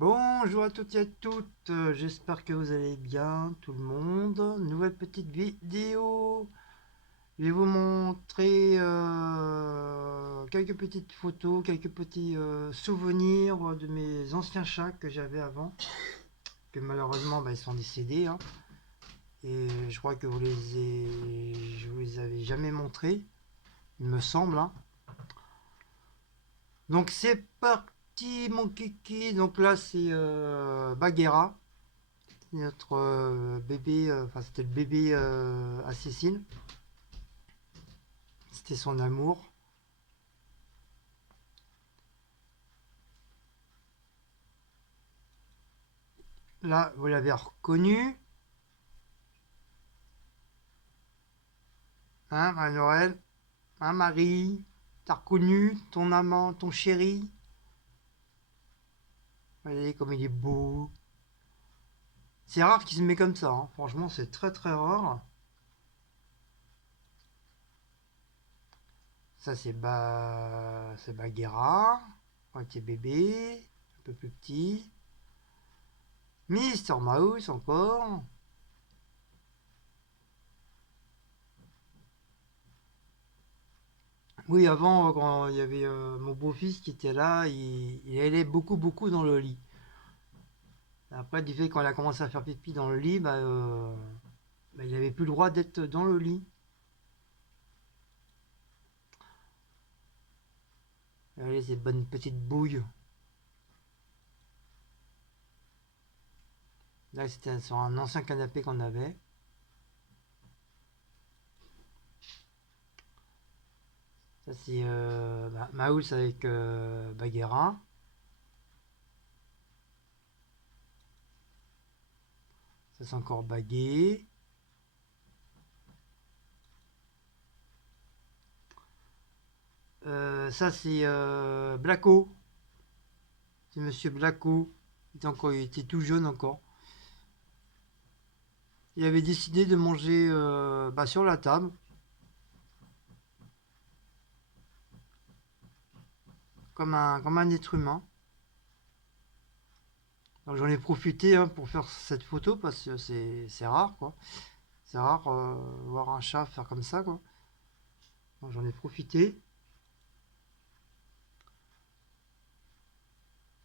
Bonjour à toutes et à toutes, j'espère que vous allez bien tout le monde. Nouvelle petite vidéo. Je vais vous montrer quelques petites photos, quelques petits souvenirs de mes anciens chats que j'avais avant, que malheureusement ils sont décédés, hein. Et je crois que je vous les avais jamais montrés, il me semble, hein. Donc c'est parti mon kiki. Donc là c'est Bagheera. Notre bébé, enfin c'était le bébé à Cécile, c'était son amour. Là, vous l'avez reconnu, hein, Marie-Noël, hein, Marie, t'as reconnu ton amant, ton chéri. Regardez comme il est beau. C'est rare qu'il se met comme ça, hein. Franchement, c'est très très rare. Ça, c'est Bagheera, quand il est bébé, un peu plus petit. Mister Mouse encore. Oui, avant, quand il y avait mon beau-fils qui était là, il allait beaucoup dans le lit. Après, du fait quand il a commencé à faire pipi dans le lit, il n'avait plus le droit d'être dans le lit. Allez, ces bonnes petites bouilles. Là, c'était sur un ancien canapé qu'on avait. Ça, c'est Maus avec Bagheera. Ça, c'est encore Bagué. Ça, c'est Blacko. C'est Monsieur Blacko. Il était tout jeune encore. Il avait décidé de manger sur la table, comme un être humain. Donc j'en ai profité, hein, pour faire cette photo parce que c'est rare, quoi. C'est rare voir un chat faire comme ça, quoi. Donc j'en ai profité.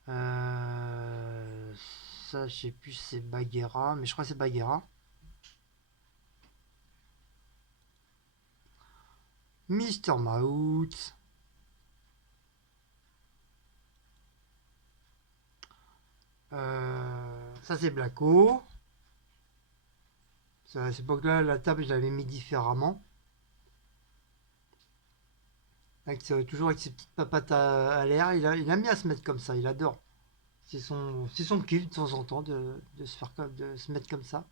Euh, Ça, je sais plus si c'est Bagheera, mais je crois que c'est Bagheera. Mister Mouse. Ça, c'est Blacko. À cette époque-là, la table, je l'avais mis différemment. Toujours avec ses petites papates à l'air. Il aime bien se mettre comme ça, il adore. C'est son kiff de temps en temps de se mettre comme ça.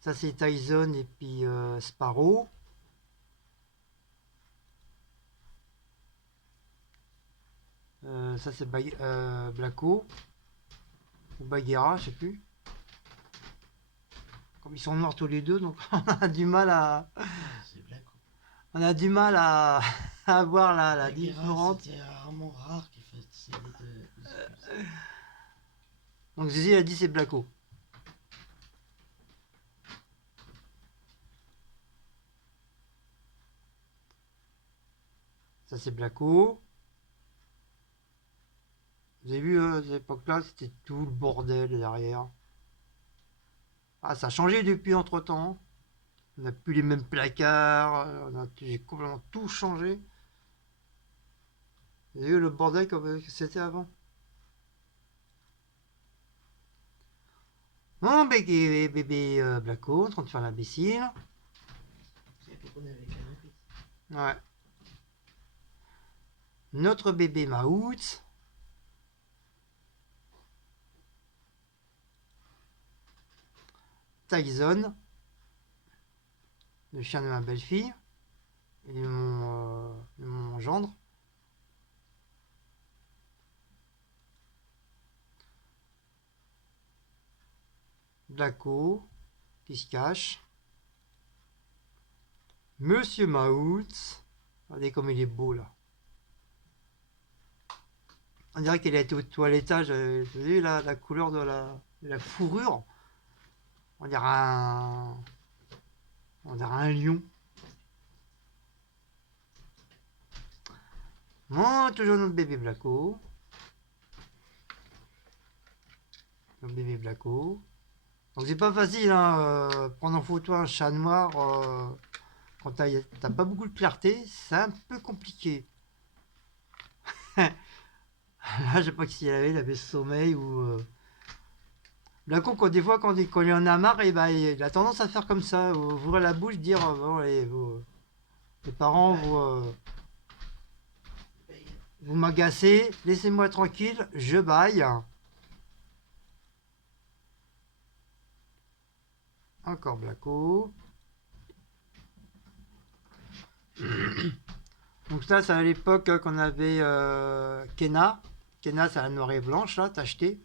Ça, c'est Tyson et puis Sparrow. Ça, c'est Blacko. Ou Bagheera, je sais plus. Comme ils sont morts tous les deux, donc on a du mal à, C'est Blacko. on a du mal à, à voir la Bagheera, différence. c'était rarement rare qu'il fasse de ce comme ça. Donc Zizi a dit c'est Blacko. Ça, c'est Blacko. Vous avez vu, à cette époque-là, c'était tout le bordel derrière. Ah, ça a changé depuis entre-temps, hein. On n'a plus les mêmes placards, j'ai complètement tout changé. Vous avez vu le bordel comme c'était avant. Mon bébé Blacko, en train de faire l'imbécile. C'est pour qu'on est avec un impris. Ouais. Notre bébé Maout. Tyson, le chien de ma belle-fille, et de mon gendre. Blacko, qui se cache. Monsieur Maout. Regardez comme il est beau là. On dirait qu'elle a été au toilettage. Vous avez vu la couleur de la fourrure? On dirait un lion. Bon, toujours notre bébé Blacko. Notre bébé Blacko. Donc c'est pas facile, hein, prendre en photo un chat noir quand t'as pas beaucoup de clarté, c'est un peu compliqué. Là, je sais pas si il avait sommeil ou... Blacko, des fois, quand il en a marre, et bah, il a tendance à faire comme ça, ouvrir la bouche, dire, bon, allez, les parents, vous m'agacez, laissez-moi tranquille, je baille. Encore Blacko. Donc ça, c'est à l'époque qu'on avait Kena. Kena, c'est la noire et blanche, là, t'as acheté.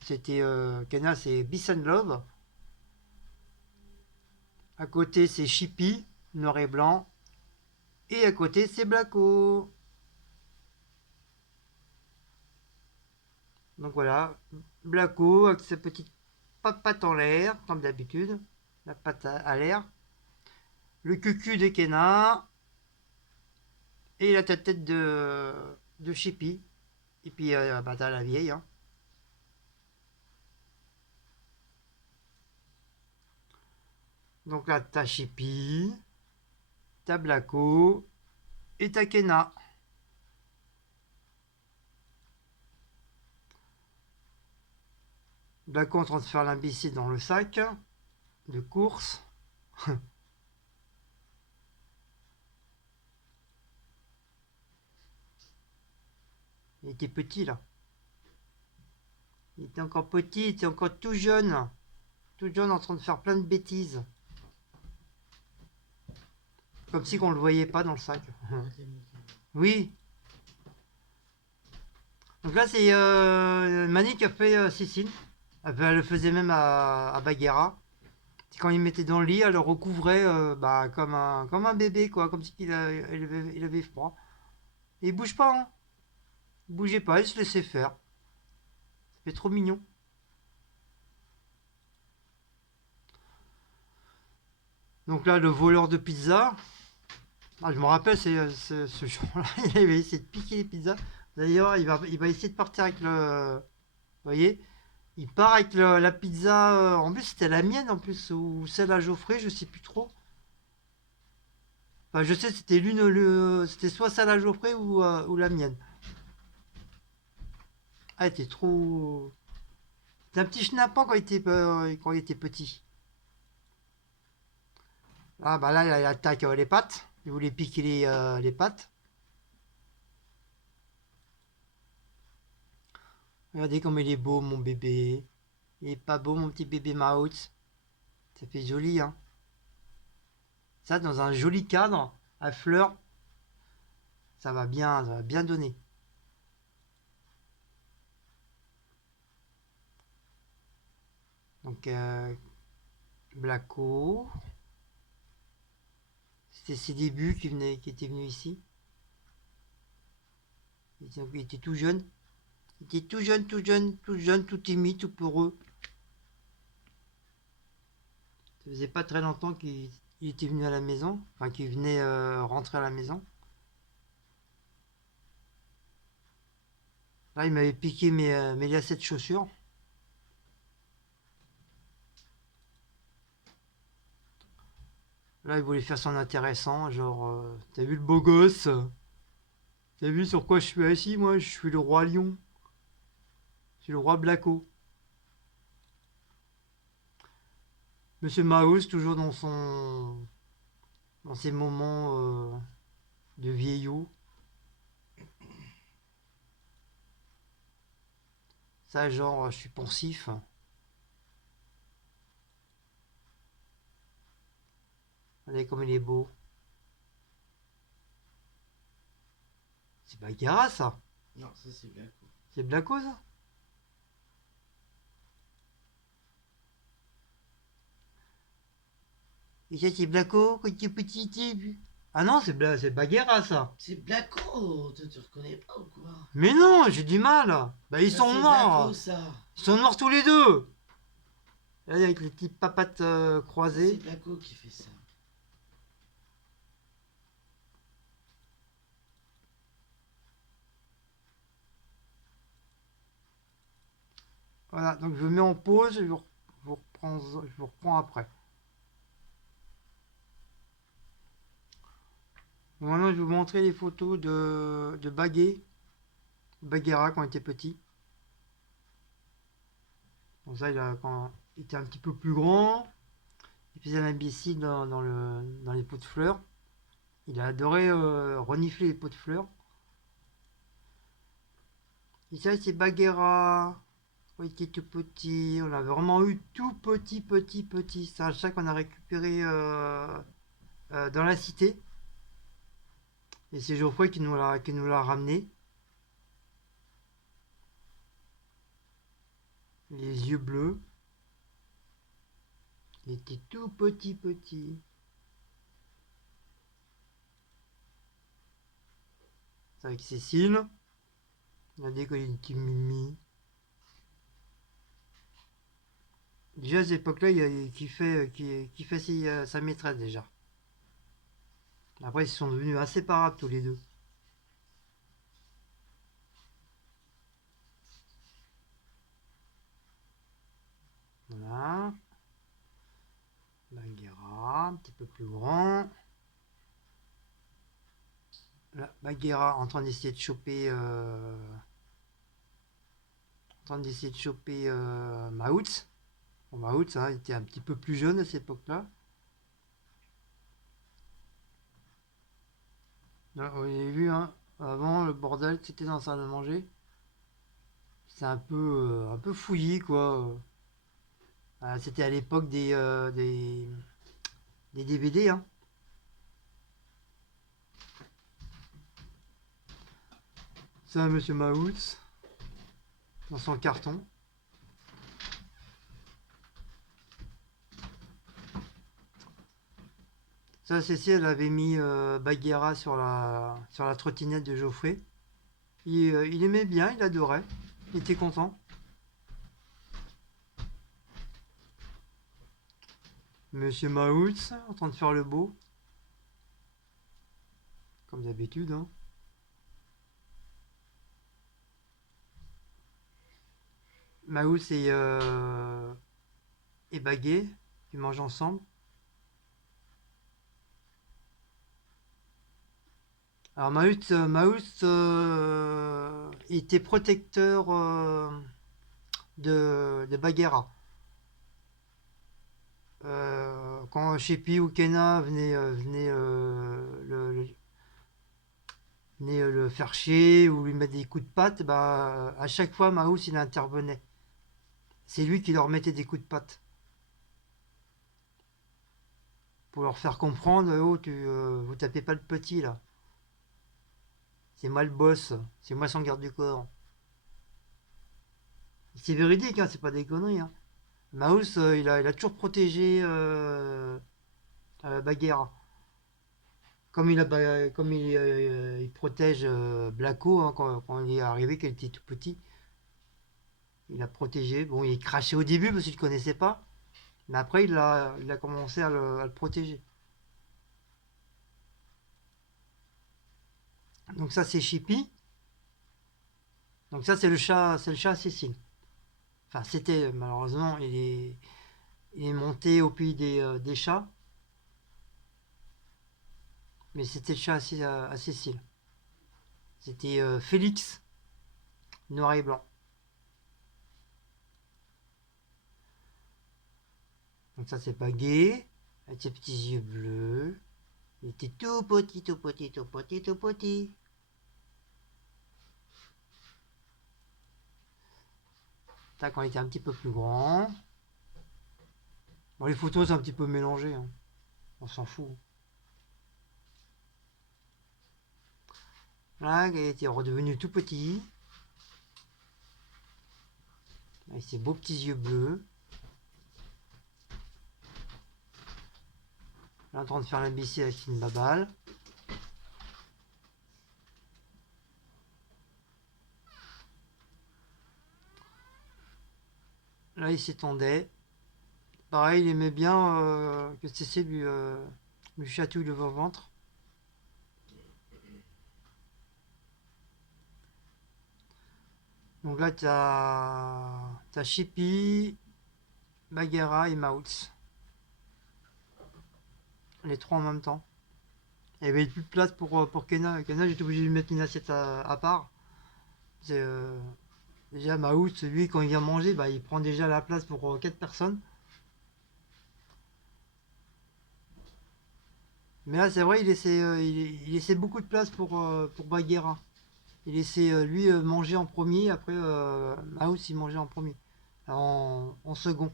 C'était Kena, c'est Peace and Love. À côté, c'est Chippy, noir et blanc. Et à côté, c'est Blacko. Donc voilà, Blacko avec sa petite patte en l'air, comme d'habitude. La patte à l'air. Le cucu de Kena. Et la tête de Chippy. Et puis, bah, t'as la vieille, hein. Donc là, t'as Chippy, t'as Blacko et t'as Kena. Blacko en train de faire l'imbécile dans le sac de course. Il était petit là. Il était encore petit, il était encore tout jeune. Tout jeune en train de faire plein de bêtises. Comme si on le voyait pas dans le sac. Oui. Donc là c'est Mani qui a fait Cécile. Elle le faisait même à Bagheera. Quand il mettait dans le lit, elle le recouvrait bah, comme un bébé, quoi, comme si il avait froid. Et il bouge pas, hein. Il bougeait pas, il se laissait faire. C'est trop mignon. Donc là, le voleur de pizza. Ah, je me rappelle, ce jour-là, il avait essayé de piquer les pizzas. D'ailleurs, il va essayer de partir avec le. Vous voyez? Il part avec la pizza. En plus, c'était la mienne, en plus, ou celle à Geoffrey, je sais plus trop. Enfin, je sais, c'était c'était soit celle à Geoffrey ou la mienne. Ah, il était trop. C'était un petit schnappant quand il était petit. Ah, bah là, il attaque les pattes. Il voulait piquer les pattes. Regardez comme il est beau, mon bébé. Il est pas beau, mon petit bébé Mouse. Ça fait joli, hein. Ça, dans un joli cadre, à fleurs, ça va bien donner. Donc, Blacko. C'était ses débuts qui étaient venus ici. Il était tout jeune. Il était tout jeune, tout jeune, tout jeune, tout timide, tout peureux. Ça faisait pas très longtemps qu'il était venu à la maison. Enfin, qu'il venait rentrer à la maison. Là, il m'avait piqué mes lacets de chaussures. Là, il voulait faire son intéressant, genre, t'as vu le beau gosse? T'as vu sur quoi je suis assis, moi? Je suis le roi lion. Je suis le roi Blacko. Monsieur Maus, toujours dans ses moments de vieillot. Ça, genre, je suis pensif. Regardez comme il est beau. C'est Bagheera, ça? Non, ça c'est Blacko. C'est Blacko, ça? Et ça, c'est Blacko quand il est petit. Ah non, c'est Bagheera, ça. C'est Blacko. Toi, tu reconnais pas ou quoi? Mais non, j'ai du mal. Bah, ils Ça, sont c'est Blacko, noirs. ça. Ils sont noirs tous les deux. Regardez, avec les petites papates Ça, c'est croisées. Blacko qui fait ça. Voilà, donc je mets en pause et je vous reprends après. Bon, maintenant, je vais vous montrer les photos de Bagheera quand il était petit. Bon, ça, quand il était un petit peu plus grand, il faisait l'imbécile dans les pots de fleurs. Il a adoré renifler les pots de fleurs. Et ça, c'est Bagheera. Quand il était tout petit. On l'a vraiment eu tout petit. C'est un chat qu'on a récupéré dans la cité. Et c'est Geoffroy qui nous l'a ramené. Les yeux bleus. Il était tout petit. C'est avec Cécile. Regardez quand il était mimi. Déjà à cette époque-là, qui fait sa maîtresse déjà. Après, ils sont devenus inséparables tous les deux. Voilà. Bagheera, un petit peu plus grand. Là, Bagheera en train d'essayer de choper Maouts. Bon, Maouts, hein, il était un petit peu plus jeune à cette époque-là. Là, vous avez vu, hein, avant le bordel que c'était dans la salle de manger. C'est un peu fouillis, quoi. C'était à l'époque des DVD, hein. Ça, Monsieur Maouts, dans son carton. Ça, Cécile, elle avait mis Bagheera sur la trottinette de Geoffrey. Il aimait bien, il adorait. Il était content. Monsieur Maouts, en train de faire le beau. Comme d'habitude, hein. Maouts et Baguet, ils mangent ensemble. Alors Maouts était protecteur de Bagheera. Quand Sheppy ou Kenna venaient le faire chier ou lui mettre des coups de patte, bah, à chaque fois Maouts il intervenait. C'est lui qui leur mettait des coups de patte. Pour leur faire comprendre, oh, vous tapez pas le petit là. C'est moi le boss, c'est moi son garde du corps. C'est véridique, hein, c'est pas des conneries. Hein. Maus, il a toujours protégé Bagheera. Il protège Blacko hein, quand il est arrivé, qu'il était tout petit. Il a protégé. Bon, il crachait au début parce qu'il ne connaissait pas. Mais après, il a commencé à le protéger. Donc ça, c'est Chippy. Donc ça, c'est le chat Cécile. Enfin, c'était, malheureusement, il est monté au pays des chats. Mais c'était le chat à Cécile. C'était Félix, noir et blanc. Donc ça, c'est pas gay. Avec ses petits yeux bleus. Il était tout petit. Ça, quand il était un petit peu plus grand. Bon, les photos, c'est un petit peu mélangé. Hein. On s'en fout. Là, il était redevenu tout petit. Avec ses beaux petits yeux bleus. Là, en train de faire l'imbécile avec une baballe. Là, il s'étendait. Pareil, il aimait bien que CC lui chatouille le ventre. Donc là, t'as Chippy, Bagheera et Maouts. Les trois en même temps. Il n'y avait plus de place pour Kena. Kena, j'étais obligé de lui mettre une assiette à part. C'est, déjà, Maouts, lui, quand il vient manger, bah, il prend déjà la place pour 4 personnes. Mais là, c'est vrai, il laissait beaucoup de place pour Bagheera. Il laissait lui manger en premier, après Maouts, il mangeait en premier. En second.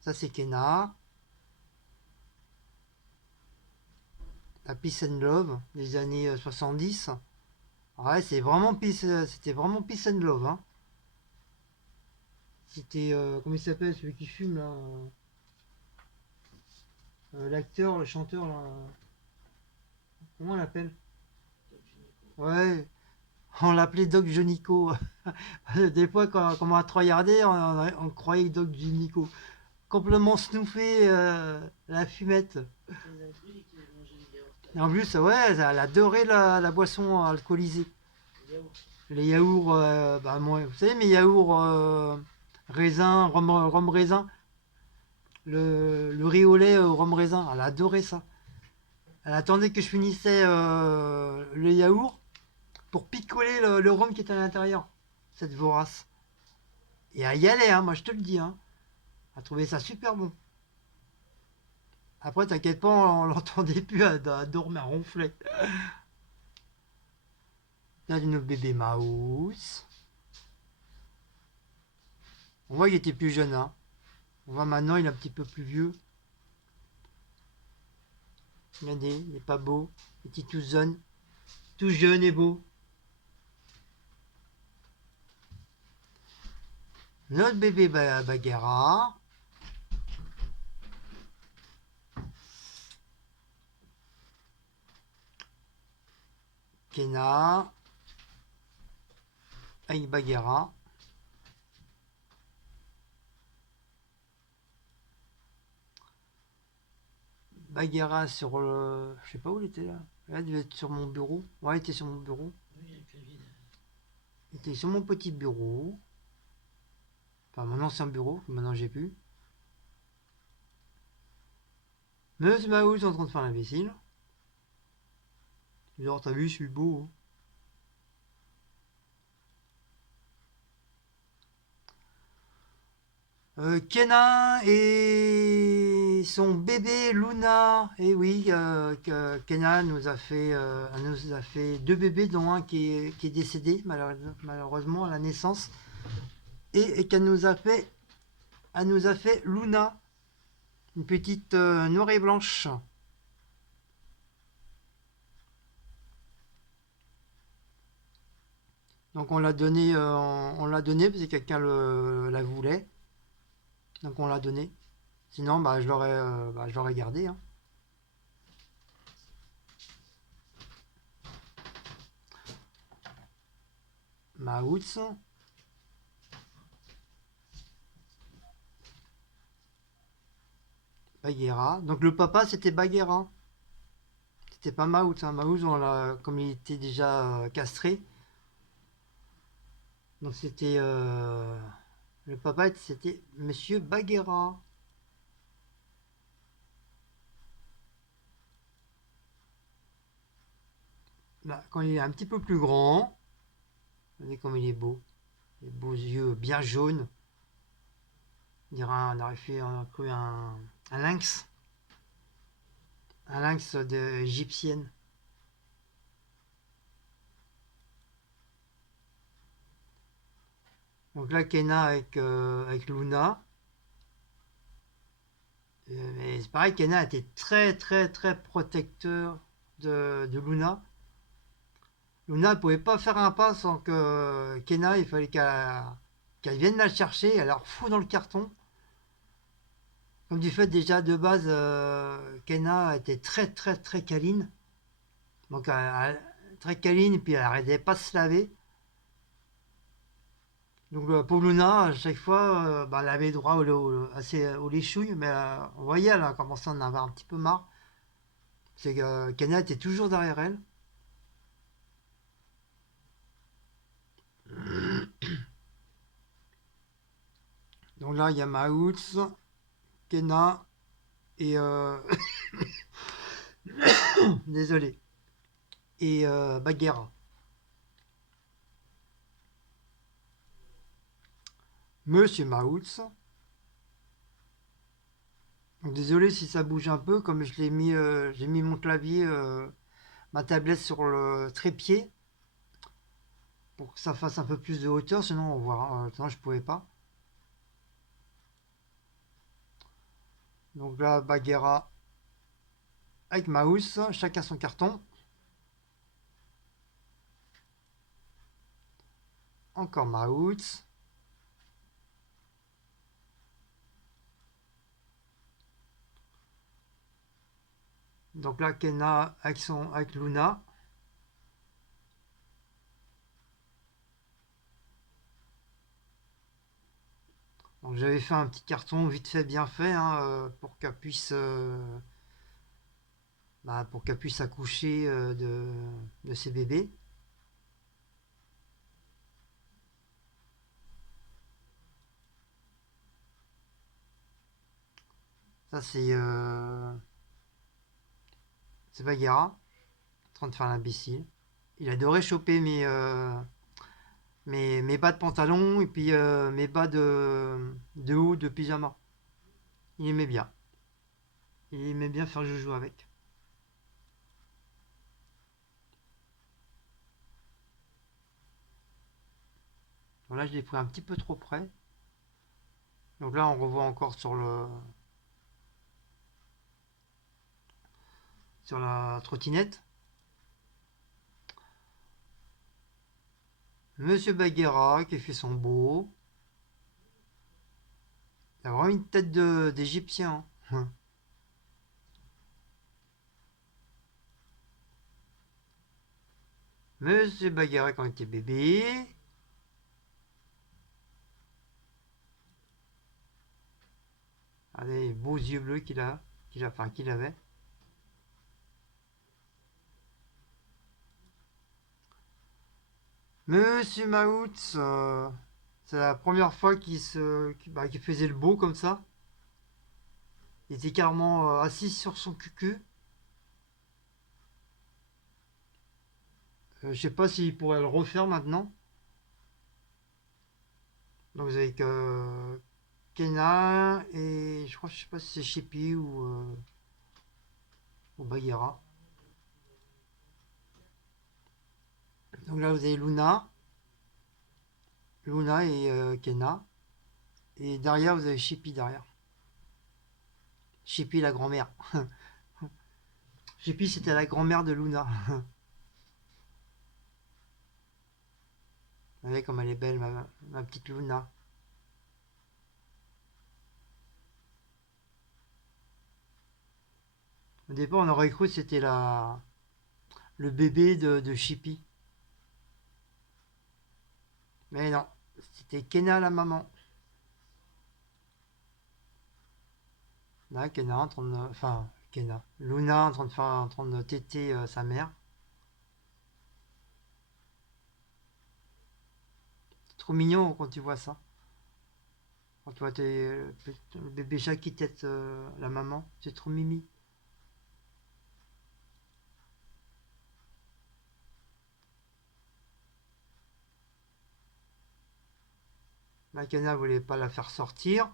Ça, c'est Kena. La Peace and Love des années 70. Ouais, c'était vraiment Peace and Love. Hein. C'était, comment il s'appelle, celui qui fume là l'acteur, le chanteur là. Comment on l'appelle? Ouais, on l'appelait Doc Jonico. Des fois, quand on a trop regardé, on croyait Doc Jonico. Complètement snoofé, la fumette. Et en plus, ouais, elle adorait la boisson alcoolisée. Les yaourts, bah moi, vous savez, mes yaourts raisin, rhum raisin, le riz au lait au rhum raisin, elle adorait ça. Elle attendait que je finissais le yaourt pour picoler le rhum qui était à l'intérieur, cette vorace. Et elle y allait, hein, moi je te le dis. Hein. Elle trouvait ça super bon. Après, t'inquiète pas, on l'entendait plus, elle dormait, elle ronflait. Là, notre bébé Mouse. On voit qu'il était plus jeune, hein. On voit maintenant, il est un petit peu plus vieux. Regardez, il est pas beau. Il était tout jeune et beau. Notre bébé Bagheera. Kena. Avec Bagheera. Bagheera sur le... Je sais pas où il était là. Là, il devait être sur mon bureau. Ouais, il était sur mon bureau. Il était sur mon petit bureau. Enfin, mon ancien bureau, que maintenant j'ai plus. Monsieur Maouz est en train de faire l'imbécile. Genre, t'as vu, je suis beau. Hein. Kenan et son bébé Luna. Et oui, Kenan nous a fait deux bébés, dont un qui est décédé malheureusement à la naissance. Et elle nous a fait Luna, une petite noire et blanche. Donc on l'a donné parce que quelqu'un la voulait. Donc on l'a donné. Sinon, je l'aurais gardé. Hein. Maouts. Bagheera. Donc le papa, c'était Bagheera. C'était pas Maouts. Hein. Maouts, comme il était déjà castré. Donc c'était... le papa, c'était Monsieur Bagheera. Là, quand il est un petit peu plus grand, regardez comme il est beau. Les beaux yeux bien jaunes. On aurait cru un lynx. Un lynx égyptienne. Donc là, Kena avec Luna. Mais c'est pareil, Kena était très très très protecteur de Luna. Luna ne pouvait pas faire un pas sans que Kena, il fallait qu'elle vienne la chercher, elle la refout dans le carton. Comme du fait déjà de base, Kena était très très très câline. Donc très câline, et puis elle n'arrêtait pas de se laver. Donc pour Luna, à chaque fois, bah, elle avait droit au léchouille, mais on voyait, elle a commencé à en avoir un petit peu marre. C'est que Kenya était toujours derrière elle. Donc là, il y a Maouts, Kena et... désolé. Et Bagheera. Monsieur Maouts. Donc désolé si ça bouge un peu, comme j'ai mis mon clavier, ma tablette sur le trépied pour que ça fasse un peu plus de hauteur, sinon on voit, hein, sinon je pouvais pas. Donc là, Bagheera avec Maus, chacun son carton. Encore Maus. Donc là, Kena avec Luna. Donc j'avais fait un petit carton vite fait, bien fait, hein, pour qu'elle puisse accoucher de ses bébés. Ça c'est Bagheera, en train de faire l'imbécile. Il adorait choper mes bas de pantalon et puis mes bas de haut de pyjama. Il aimait bien. Il aimait bien faire joujou avec. Bon, là, je l'ai pris un petit peu trop près. Donc là, on revoit encore sur la trottinette. Monsieur Bagheera qui fait son beau. Il a vraiment une tête d'égyptien, hein. Monsieur Bagheera quand il était bébé. Allez, les beaux yeux bleus qu'il avait. Monsieur Maouts, c'est la première fois qu'il faisait le beau comme ça. Il était carrément assis sur son cucu. Je sais pas s'il pourrait le refaire maintenant. Donc vous avez que Kena et je sais pas si c'est Chippy ou Bagheera. Donc là vous avez Luna et Kena. Et derrière vous avez Chippy derrière. Chippy la grand-mère. Chippy c'était la grand-mère de Luna. Vous voyez comme elle est belle ma petite Luna. Au départ on aurait cru que c'était le bébé de Chippy. Mais non, c'était Kena la maman. Là, Kena en train de. Enfin, Kena. Luna en train de téter sa mère. C'est trop mignon quand tu vois ça. Quand tu vois le bébé chat qui tète la maman. C'est trop mimi. La Kena voulait pas la faire sortir.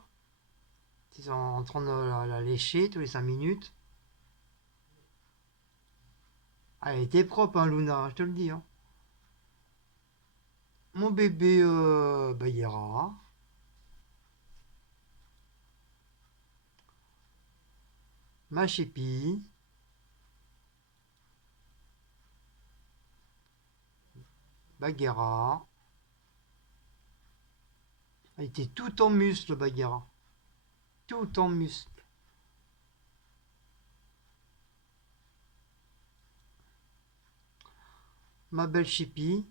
Ils sont en train de la lécher tous les 5 minutes. Ah, elle était propre, hein, Luna, hein, je te le dis, hein. Mon bébé Bagheera. Ma chépie. Bagheera. Elle était tout en muscle, Bagheera. Tout en muscle. Ma belle chépie.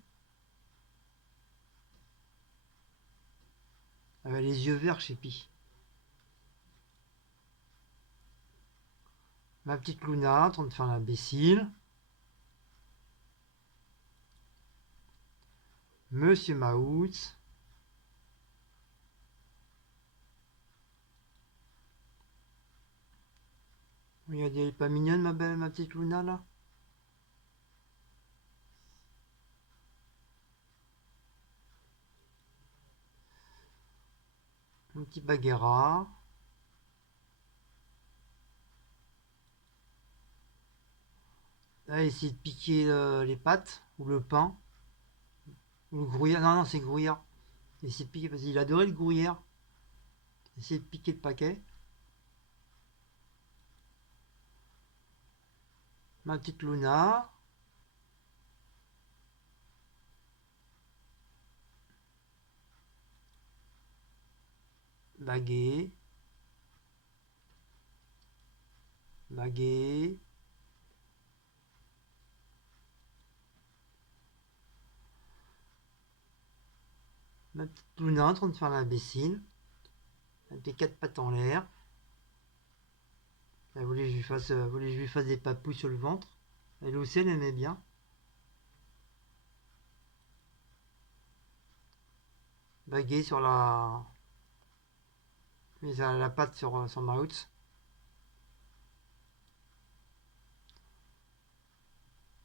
Elle a les yeux verts, Chippy. Ma petite Luna en train de faire l'imbécile. Monsieur Maouts. Regardez, elle est pas mignonne, ma petite Luna, là? Un petit Bagheera. Là, elle essaie de piquer les pattes, ou le pain, ou le gruyère. Non, non, c'est le gruyère. Il essaie de piquer, parce qu'il adorait le gruyère. Il essaie de piquer le paquet. Ma petite Luna. Baguet. Baguet. Ma petite Luna en train de faire l'imbécile. Avec les quatre pattes en l'air. Elle voulait que je lui fasse des papouilles sur le ventre. Elle aussi, elle aimait bien. Baguet sur la... Mais la patte sur Maouts.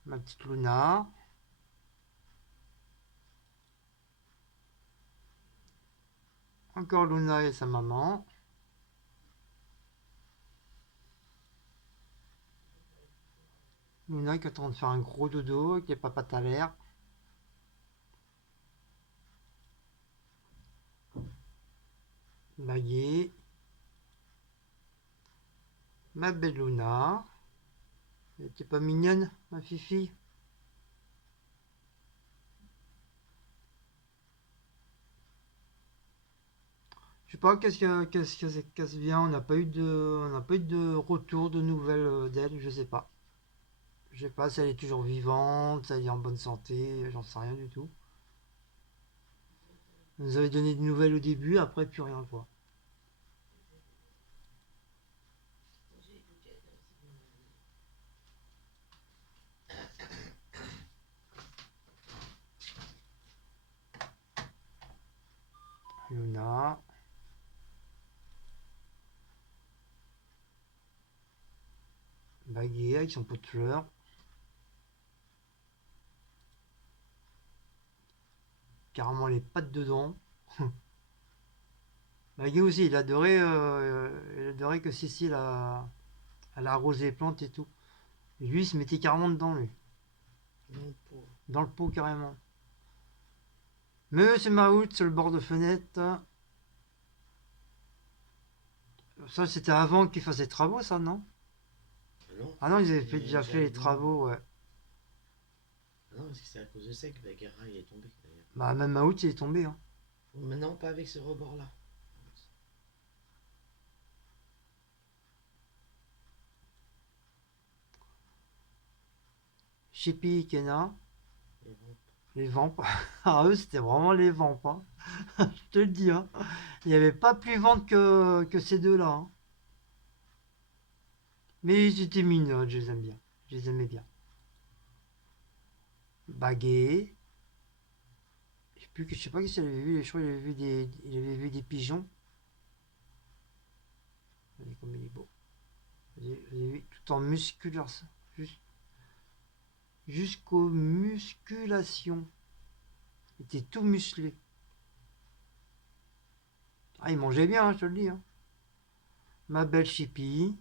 Ma petite Luna. Encore Luna et sa maman. Luna qui est en train de faire un gros dodo avec les papates à l'air. Baguet. Ma belle Luna. Elle était pas mignonne, ma fifi? Je sais pas qu'est-ce vient. On n'a pas eu de retour, de nouvelles d'elle. Je sais pas. Je sais pas si elle est toujours vivante, si elle est en bonne santé. J'en sais rien du tout. Elle nous avait donné des nouvelles au début, après plus rien quoi. Luna. Baguet avec son pot de fleurs. Carrément les pattes dedans. Baguet aussi, il adorait que Cécile elle a arrosé les plantes et tout. Et lui, il se mettait carrément dedans, lui. Dans le pot. Dans le pot, carrément. Monsieur Maout sur le bord de fenêtre. Ça, c'était avant qu'il fasse les travaux, ça, non? Non. Ah non, ils avaient Il déjà est fait les déjà travaux, ouais. Non, parce que c'est à cause de ça que Bagheera il est tombé d'ailleurs. Bah, même Maout, il est tombé, hein. Maintenant, pas avec ce rebord-là. Chippy et Kena, Et bon. les ventes. Ah, eux, c'était vraiment les ventes, hein. Je te le dis, hein. Il n'y avait pas plus ventes que ces deux-là, hein. Mais ils étaient mignons, je les aime bien. Je les aimais bien. Baguet. Je sais pas qui avait vu, je crois qu'il il avait vu des pigeons. Regardez comme il est beau. Vous avez vu, tout en musculation. Jusqu'aux musculations. Il était tout musclé. Ah, il mangeait bien, hein, je te le dis, hein. Ma belle Chippy.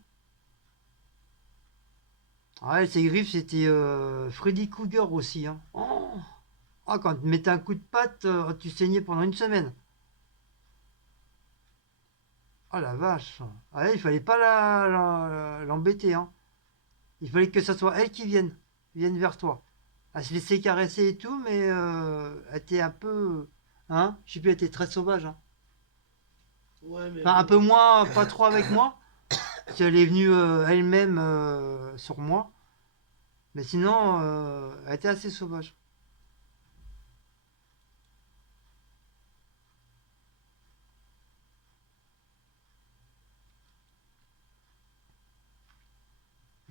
Ah, ses griffes, c'était Freddy Krueger aussi, hein. Oh, ah, quand tu mettais un coup de patte, tu saignais pendant une semaine. Oh la vache. Ah, il fallait pas l'embêter, hein. Il fallait que ça soit elle qui vienne vers toi. Elle se laissait caresser et tout, mais elle était un peu, hein, je sais plus, elle était très sauvage, hein. Ouais, mais Enfin, un bon. peu moins, pas trop avec moi. Si elle est venue elle-même sur moi. Mais sinon, elle était assez sauvage.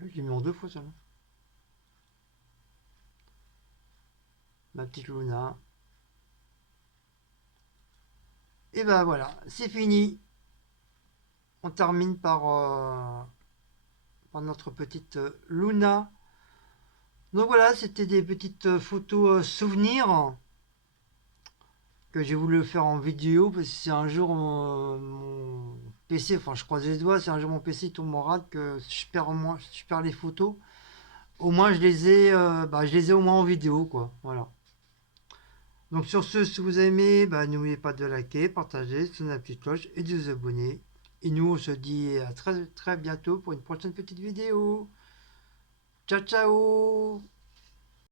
Je l'ai mis en 2 fois ça. Ma petite Luna. Et ben voilà, c'est fini. On termine par notre petite Luna. Donc voilà, c'était des petites photos souvenirs que j'ai voulu faire en vidéo parce que c'est un jour mon PC, enfin je croise les doigts, c'est un jour mon PC tombe en rade que je perds les photos. Au moins je les ai au moins en vidéo quoi. Voilà. Donc sur ce, si vous aimez, n'oubliez pas de liker, partager, sonner la petite cloche et de vous abonner. Et nous on se dit à très très bientôt pour une prochaine petite vidéo. Ciao ciao.